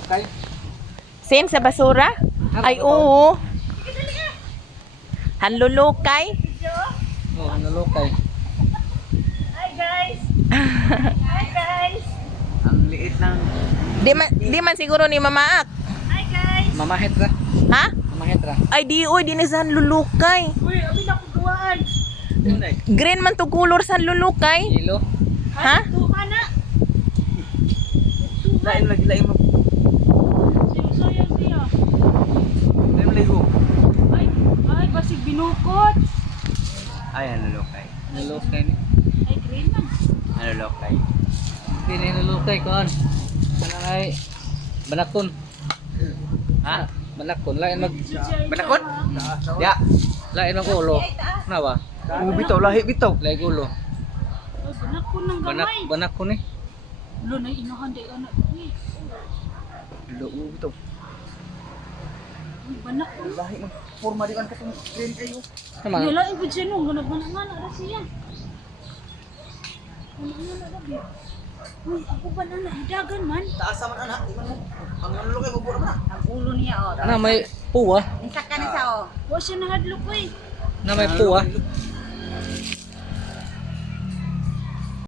nalukay. Sin sa basura? Ay, oo. Hanlulukay. Oo, nalukay. Hi guys! Hi guys! Ang liit ng Di man siguro ni mamaak. Hi guys! mamahit ra. Ha? Mamahit ra. Ay, di oy, di ni sa hanlulukay. Uy, abi na kong duwaan! Tunay. Green man to color sa hanlulukay. Kilo. Ha? Tuha na! Lain lagi lain mo. Sinusayang siya. Lain mo ligo. Ay, basig binukot! Ay, nalukay. Nalukay ni. Ay, green man. Nalukay. Hindi na nalukay kon. Ano ay banakon. Ha? Banakon lain mag banakon? Ya. Lain mag ulo. Nawa? Bitaw lahi bitaw. Lahi ulo. Ay, banak ko ng gamay. Banakon ni. Lo na inahan day anak. Uy, Ulo bitaw. banak ko. Lahi mag forma di kan katong green kayo. Sama. Yala, ibig siya nung ganag-banak na siya. Ano na lagi? Uy, ako ba na nahidagan man? Taas man anak, iman mo. Ang nalulukay mo na. Ang ulo niya, oh. Na may puwa. Isa ka na sa, oh. Huwag siya nahadlok, uy. Na may puwa.